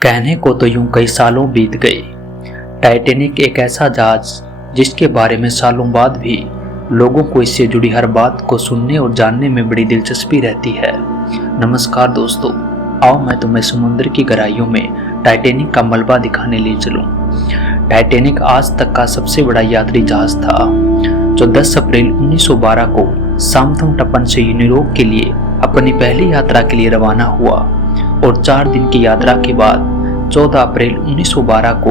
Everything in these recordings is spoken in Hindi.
कहने को तो यूं कई सालों बीत गए। टाइटैनिक एक ऐसा जहाज जिसके बारे में सालों बाद भी लोगों को इससे जुड़ी हर बात को सुनने और जानने में बड़ी दिलचस्पी रहती है। नमस्कार दोस्तों, आओ मैं तुम्हें समुद्र की गहराइयों में टाइटैनिक का मलबा दिखाने ले चलूं। टाइटैनिक आज तक का सबसे बड़ा यात्री जहाज था, जो 10 अप्रैल 1912 को साउथम्पटन से यूरोप के लिए अपनी पहली यात्रा के लिए रवाना हुआ और 4 दिन की यात्रा के बाद 14 अप्रैल 1912 को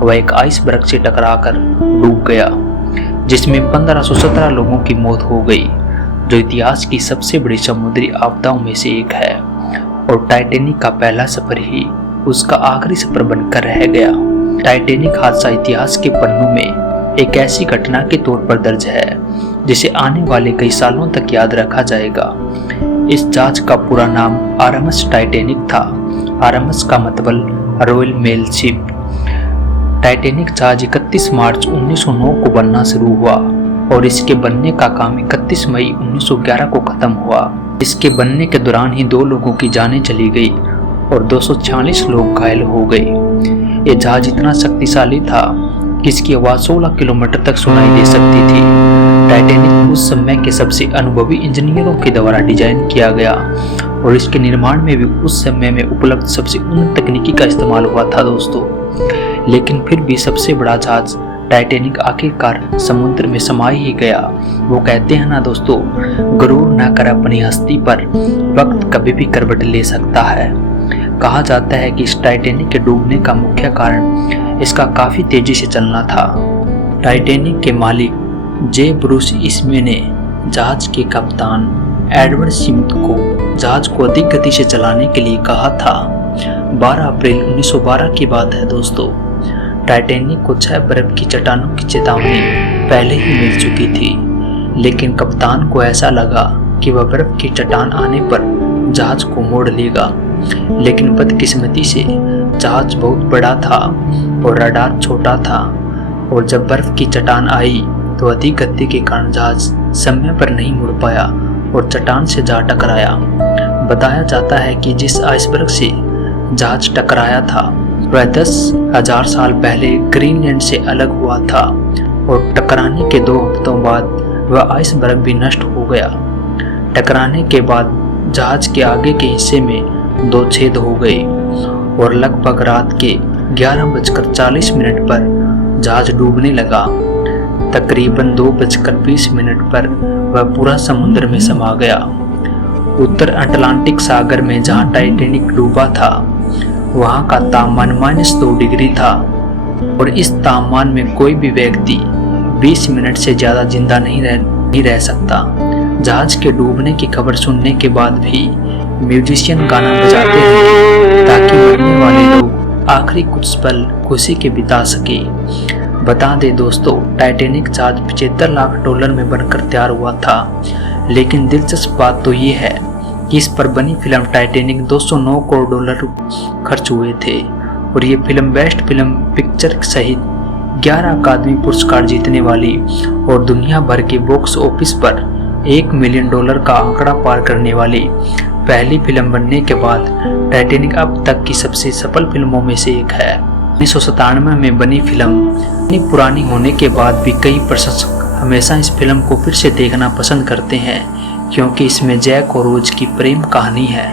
वह एक आइसबर्ग से टकराकर डूब गया, जिसमें 1517 लोगों की मौत हो गई, जो इतिहास की सबसे बड़ी समुद्री आपदाओं में से एक है। और टाइटैनिक का पहला सफर ही उसका आखिरी सफर बनकर रह गया। टाइटैनिक हादसा इतिहास के पन्नों में एक ऐसी घटना के तौर पर दर्ज है जिसे आने वाले कई सालों तक याद रखा जाएगा। इस जहाज का पूरा नाम आरएमएस टाइटैनिक था। आरएमएस का मतलब रॉयल मेल शिप। टाइटैनिक जहाज 31 मार्च 1909 को बनना शुरू हुआ और इसके बनने का काम 31 मई 1911 को खत्म हुआ। इसके बनने के दौरान ही 2 लोगों की जानें चली गई और 246 लोग घायल हो गए। ये जहाज इतना शक्तिशाली था कि इसकी आवाज 16 किलोमीटर तक सुनाई दे सकती थी। टाइटैनिक उस समय के सबसे अनुभवी इंजीनियरों के द्वारा डिजाइन किया गया और इसके निर्माण में भी उस समय में उपलब्ध सबसे उन्नत तकनीकी का इस्तेमाल हुआ था दोस्तों। लेकिन फिर भी सबसे बड़ा जहाज टाइटैनिक आखिरकार समुद्र में समा ही गया। वो कहते हैं ना दोस्तों, गुरूर ना कर अपनी हस्ती पर, वक्त कभी भी करवट ले सकता है। कहा जाता है कि इस टाइटैनिक के डूबने का मुख्य कारण इसका काफी तेजी से चलना था। टाइटैनिक के मालिक जे ब्रूस इसमे ने जहाज के कप्तान एडवर्ड स्मिथ को जहाज को अधिक गति से चलाने के लिए कहा था। 12 अप्रैल 1912 की बात है दोस्तों। टाइटैनिक को 6 बर्फ की चट्टानों की चेतावनी पहले ही मिल चुकी थी, लेकिन कप्तान को ऐसा लगा कि वह बर्फ की चट्टान आने पर जहाज को मोड़ लेगा। लेकिन बदकिस्मती से जहाज बहुत बड़ा था और रडार छोटा था, और जब बर्फ की चट्टान आई तो अधिक गति के कारण जहाज समय पर नहीं मुड़ पाया और चट्टान से जा टकराया। बताया जाता है कि जिस आइसबर्ग से जहाज टकराया था वह 10,000 साल पहले ग्रीनलैंड से अलग हुआ था, और टकराने के 2 हफ्तों बाद वह आइसबर्ग भी नष्ट हो गया। टकराने के बाद जहाज के आगे के हिस्से में 2 छेद हो गए और लगभग रात के 11:40 पर जहाज डूबने लगा। तकरीबन 2:20 पर वह पूरा समुद्र में समा गया। उत्तर अटलांटिक सागर में जहां टाइटैनिक डूबा था वहां का तापमान -2 डिग्री था, और इस तापमान में कोई भी व्यक्ति 20 मिनट से ज्यादा जिंदा नहीं रह सकता। जहाज के डूबने की खबर सुनने के बाद भी म्यूजिशियन गाना बजाते रहे ताकि मरने वाले लोग आखिरी कुछ पल खुशी के बिता सके। बता दे दोस्तों, टाइटैनिक जहाज $75 लाख में बनकर तैयार हुआ था। लेकिन दिलचस्प बात तो ये है कि इस पर बनी फिल्म टाइटैनिक $209 करोड़ खर्च हुए थे, और ये फिल्म बेस्ट फिल्म पिक्चर सहित 11 अकादमी पुरस्कार जीतने वाली और दुनिया भर के बॉक्स ऑफिस पर $1 मिलियन का आंकड़ा पार करने वाली पहली फिल्म बनने के बाद टाइटैनिक अब तक की सबसे सफल फिल्मों में से एक है। 1997 में बनी फिल्म इतनी पुरानी होने के बाद भी कई प्रशंसक हमेशा इस फिल्म को फिर से देखना पसंद करते हैं, क्योंकि इसमें जैक और रोज की प्रेम कहानी है।